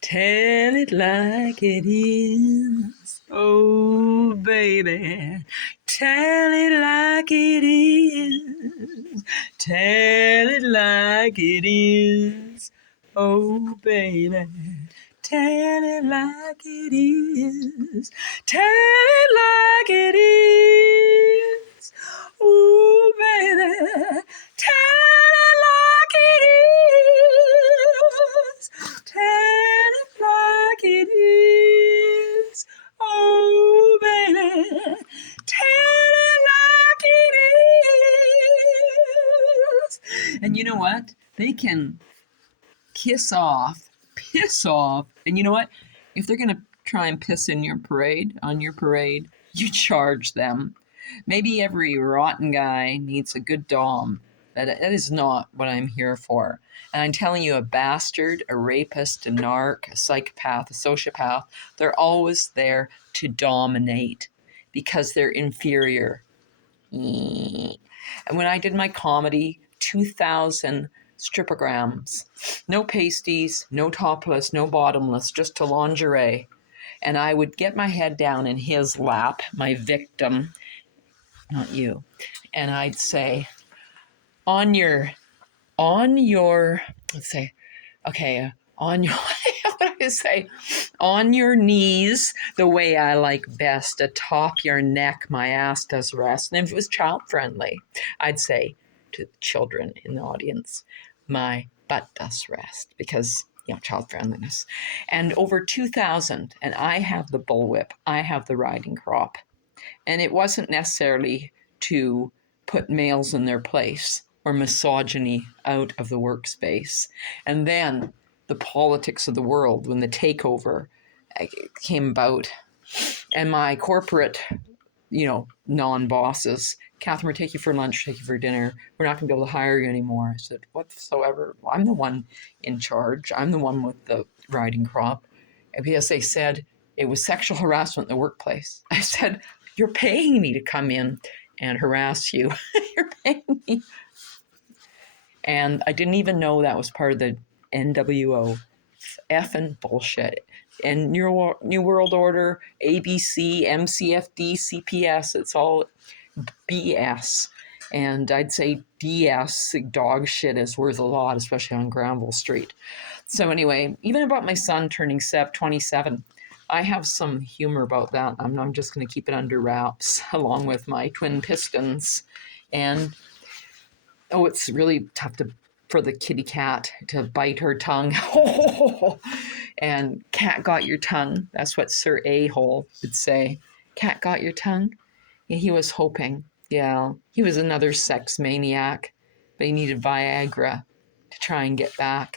Tell it like it is. Oh, baby. Tell it like it is. Tell it like it is. Oh, baby. Tell it like it is. Tell it like it is. Ooh, baby. Tell it like it is. Tell it like it is. Oh, baby. Tell it like it is. And you know what? They can piss off. And you know what? If they're going to try and piss in on your parade, you charge them. Maybe every rotten guy needs a good dom. That is not what I'm here for. And I'm telling you, a bastard, a rapist, a narc, a psychopath, a sociopath, they're always there to dominate because they're inferior. And when I did my comedy, 2,000 stripograms, no pasties, no topless, no bottomless, just to lingerie. And I would get my head down in his lap, my victim, not you, and I'd say, on your, let's say, okay, on your, what do I say? On your knees, the way I like best, atop your neck, my ass does rest. And if it was child friendly, I'd say to the children in the audience, my butt does rest, because child friendliness. And over 2,000, and I have the bullwhip, I have the riding crop. And it wasn't necessarily to put males in their place or misogyny out of the workspace. And then the politics of the world, when the takeover came about, and my corporate, non-bosses, Catherine, we'll take you for lunch, take you for dinner. We're not going to be able to hire you anymore. I said, whatsoever. I'm the one in charge. I'm the one with the riding crop. And because they said it was sexual harassment in the workplace. I said, you're paying me to come in and harass you. You're paying me. And I didn't even know that was part of the NWO. Effing bullshit. And New World Order, ABC, MCFD, CPS, it's all BS. And I'd say DS, dog shit, is worth a lot, especially on Granville Street. So anyway, even about my son turning 27, I have some humor about that. I'm just going to keep it under wraps, along with my twin pistons. And, it's really tough for the kitty cat to bite her tongue. And cat got your tongue. That's what Sir A-hole would say. Cat got your tongue? Yeah, he was hoping. Yeah, he was another sex maniac, but he needed Viagra to try and get back.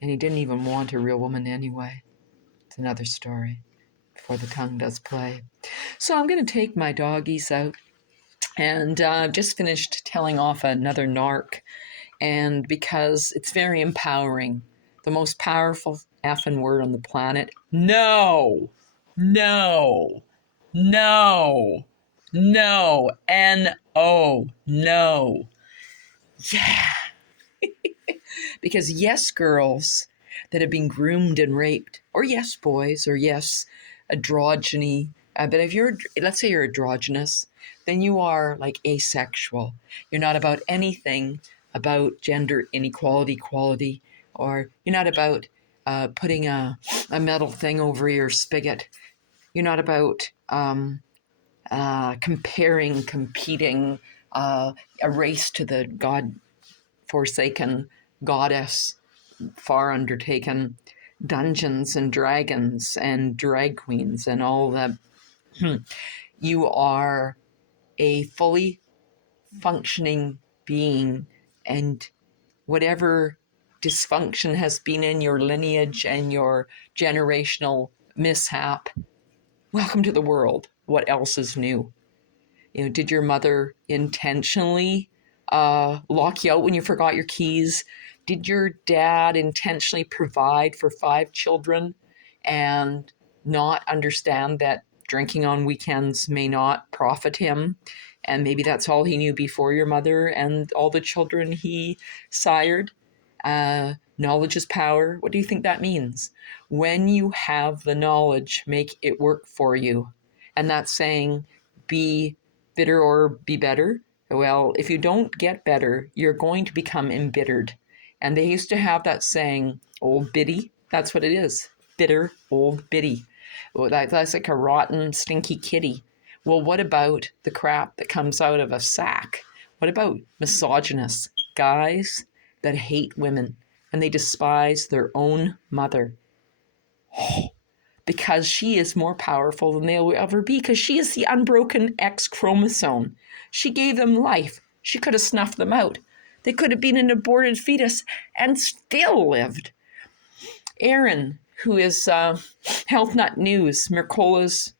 And he didn't even want a real woman anyway. It's another story before the tongue does play. So I'm going to take my doggies out, and just finished telling off another narc. And because it's very empowering, the most powerful effing word on the planet, no, no, no, no, N-O, no. Yeah. Because yes, girls that have been groomed and raped, or yes, boys, or yes, androgyny. But if let's say you're androgynous, then you are like asexual. You're not about anything about gender inequality, equality, or you're not about putting a metal thing over your spigot. You're not about competing, a race to the God-forsaken goddess, far undertaken Dungeons and Dragons and drag queens and all that. You are a fully functioning being, and whatever dysfunction has been in your lineage and your generational mishap, welcome to the world. What else is new? Did your mother intentionally lock you out when you forgot your keys? Did your dad intentionally provide for 5 children and not understand that drinking on weekends may not profit him? And maybe that's all he knew before your mother and all the children he sired. Knowledge is power. What do you think that means? When you have the knowledge, make it work for you. And that's saying be bitter or be better. Well, if you don't get better, you're going to become embittered. And they used to have that saying, old biddy. That's what it is. Bitter old biddy. Well, that's like a rotten, stinky kitty. Well, what about the crap that comes out of a sack? What about misogynists, guys that hate women and they despise their own mother? Because she is more powerful than they'll ever be, because she is the unbroken X chromosome. She gave them life. She could have snuffed them out. They could have been an aborted fetus and still lived. Erin, who is Health Nut News, Mercola's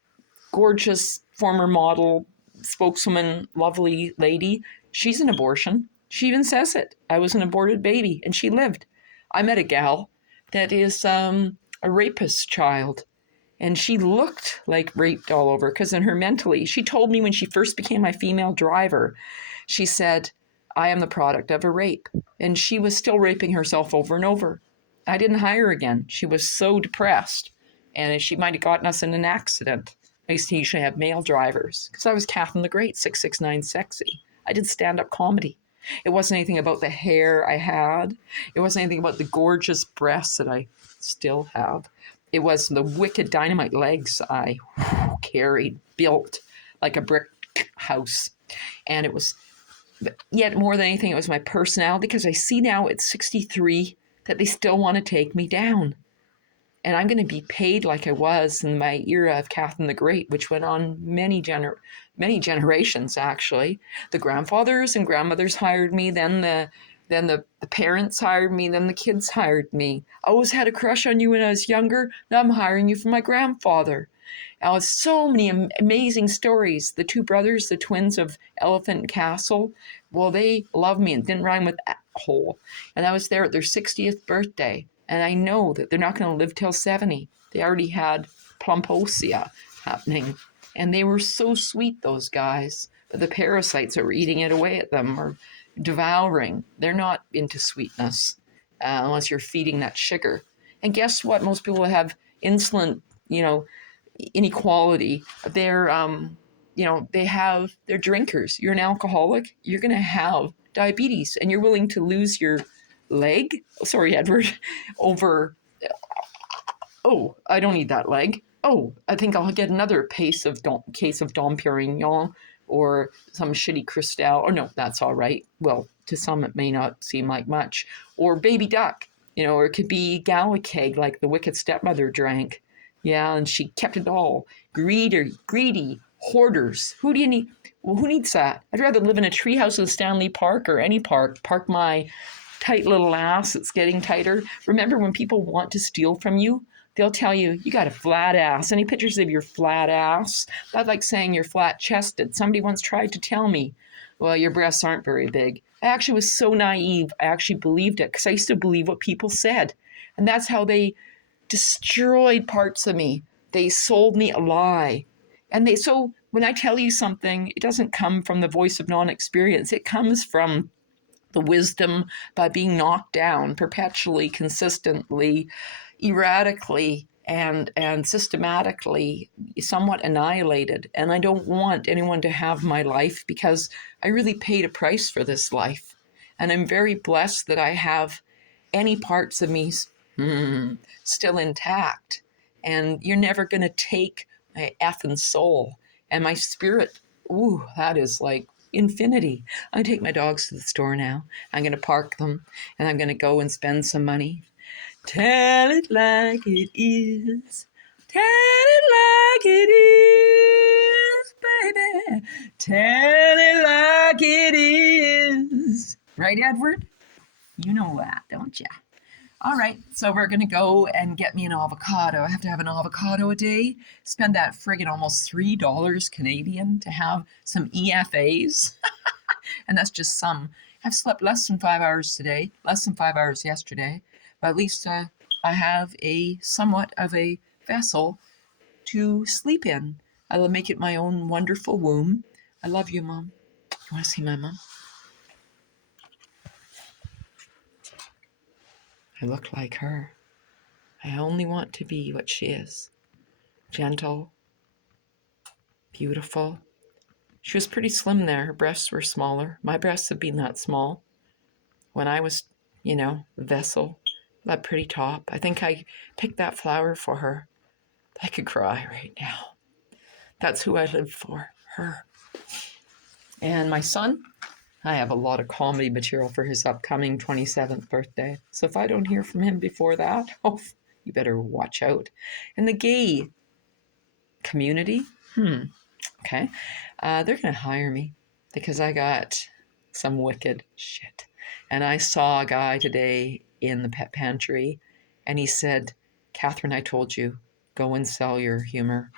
gorgeous former model, spokeswoman, lovely lady, she's an abortion. She even says it. I was an aborted baby, and she lived. I met a gal that is a rapist child, and she looked like raped all over because in her mentally, she told me when she first became my female driver, she said, I am the product of a rape. And she was still raping herself over and over. I didn't hire her again. She was so depressed, and she might have gotten us in an accident. I used to usually have male drivers because I was Catherine the Great, 669 sexy. I did stand-up comedy. It wasn't anything about the hair I had. It wasn't anything about the gorgeous breasts that I still have. It was the wicked dynamite legs I carried, built like a brick house. And it was, yet more than anything, it was my personality, because I see now at 63 that they still want to take me down. And I'm going to be paid like I was in my era of Catherine the Great, which went on many generations, actually. The grandfathers and grandmothers hired me, then the parents hired me, then the kids hired me. I always had a crush on you when I was younger. Now I'm hiring you for my grandfather. Now, it's so many amazing stories. The two brothers, the twins of Elephant and Castle, well, they loved me and didn't rhyme with hole. And I was there at their 60th birthday. And I know that they're not going to live till 70. They already had plumposia happening. And they were so sweet, those guys. But the parasites that were eating it away at them or devouring, they're not into sweetness unless you're feeding that sugar. And guess what? Most people have insulin, inequality. They're, they're drinkers. You're an alcoholic. You're going to have diabetes, and you're willing to lose your leg, sorry, Edward, over, oh, I don't need that leg. Oh, I think I'll get another case of Dom Perignon or some shitty Cristal. Oh, no, that's all right. Well, to some it may not seem like much. Or baby duck, or it could be Galliceg like the wicked stepmother drank. Yeah, and she kept it all. Greedy, hoarders. Who do you need? Well, who needs that? I'd rather live in a treehouse in Stanley Park or any park. Park my tight little ass that's getting tighter. Remember, when people want to steal from you, they'll tell you, you got a flat ass. Any pictures of your flat ass? That's like saying you're flat-chested. Somebody once tried to tell me, well, your breasts aren't very big. I actually was so naive, I actually believed it because I used to believe what people said. And that's how they destroyed parts of me. They sold me a lie. So when I tell you something, it doesn't come from the voice of non-experience. It comes from the wisdom by being knocked down perpetually, consistently, erratically, and systematically, somewhat annihilated. And I don't want anyone to have my life because I really paid a price for this life. And I'm very blessed that I have any parts of me still intact. And you're never going to take my effing soul. And my spirit, ooh, that is like infinity. I'm going to take my dogs to the store now. I'm going to park them, and I'm going to go and spend some money. Tell it like it is. Tell it like it is, baby. Tell it like it is. Right, Edward? You know that, don't you? All right, so we're going to go and get me an avocado. I have to have an avocado a day. Spend that friggin' almost $3 Canadian to have some EFAs. And that's just some. I've slept less than 5 hours today, less than 5 hours yesterday. But at least I have a somewhat of a vessel to sleep in. I will make it my own wonderful womb. I love you, Mom. You want to see my mom? I look like her. I only want to be what she is. Gentle, beautiful. She was pretty slim there. Her breasts were smaller. My breasts have been that small. When I was, vessel, that pretty top. I think I picked that flower for her. I could cry right now. That's who I live for, her. And my son, I have a lot of comedy material for his upcoming 27th birthday. So if I don't hear from him before that, you better watch out. And the gay community, okay, they're going to hire me because I got some wicked shit. And I saw a guy today in the pet pantry, and he said, Catherine, I told you, go and sell your humor.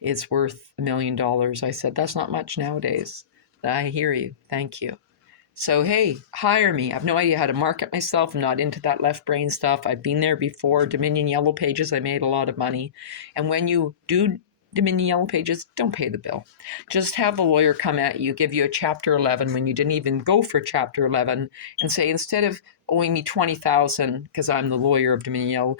It's worth $1 million. I said, that's not much nowadays. I hear you. Thank you. So, hey, hire me. I have no idea how to market myself. I'm not into that left brain stuff. I've been there before. Dominion Yellow Pages, I made a lot of money. And when you do Dominion Yellow Pages, don't pay the bill. Just have the lawyer come at you, give you a Chapter 11 when you didn't even go for Chapter 11, and say, instead of owing me $20,000 because I'm the lawyer of Dominion Yellow,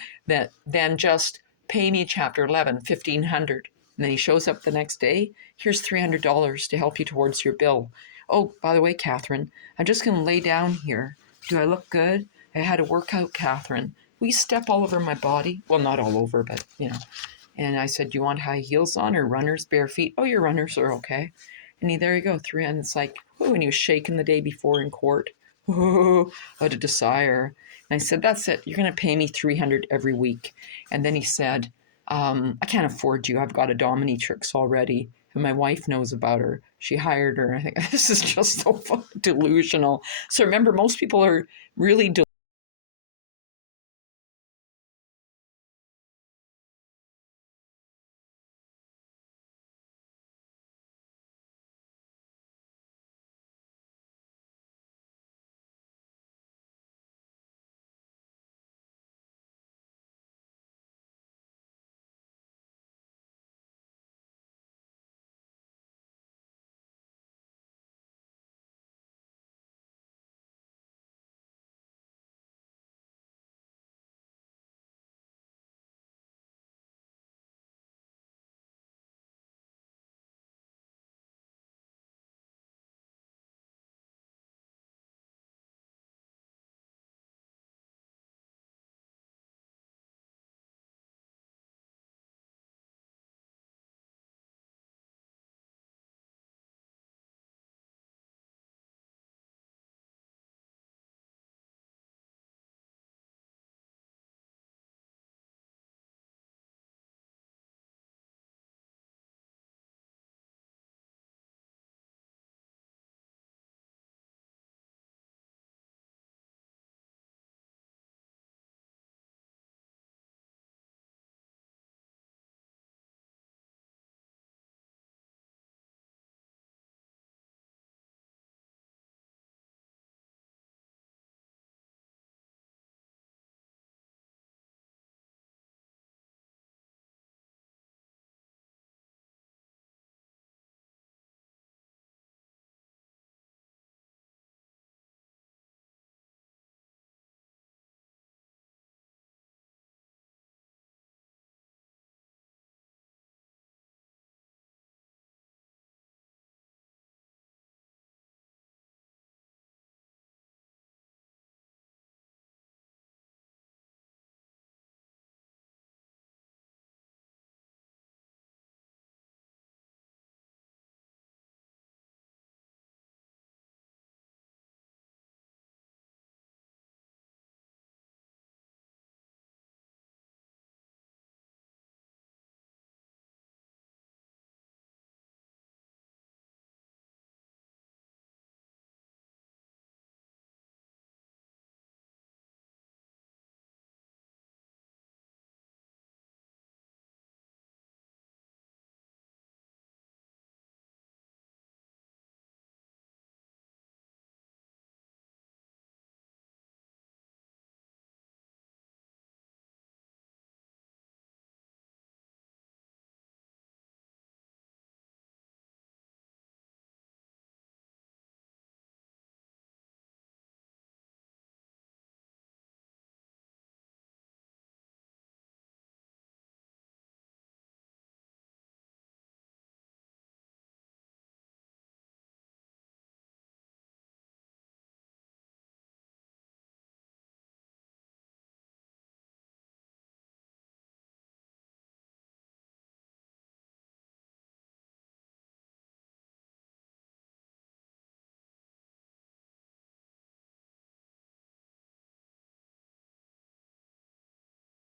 then just pay me Chapter 11, $1,500. And then he shows up the next day. Here's $300 to help you towards your bill. Oh, by the way, Catherine, I'm just going to lay down here. Do I look good? I had a workout, Catherine. Will you step all over my body? Well, not all over, but, And I said, do you want high heels on or runners, bare feet? Oh, your runners are okay. And there you go, and it's like, and he was shaking the day before in court. What a desire. And I said, that's it. You're going to pay me $300 every week. And then he said, I can't afford you. I've got a dominatrix already. And my wife knows about her. She hired her. I think this is just so delusional. So remember, most people are really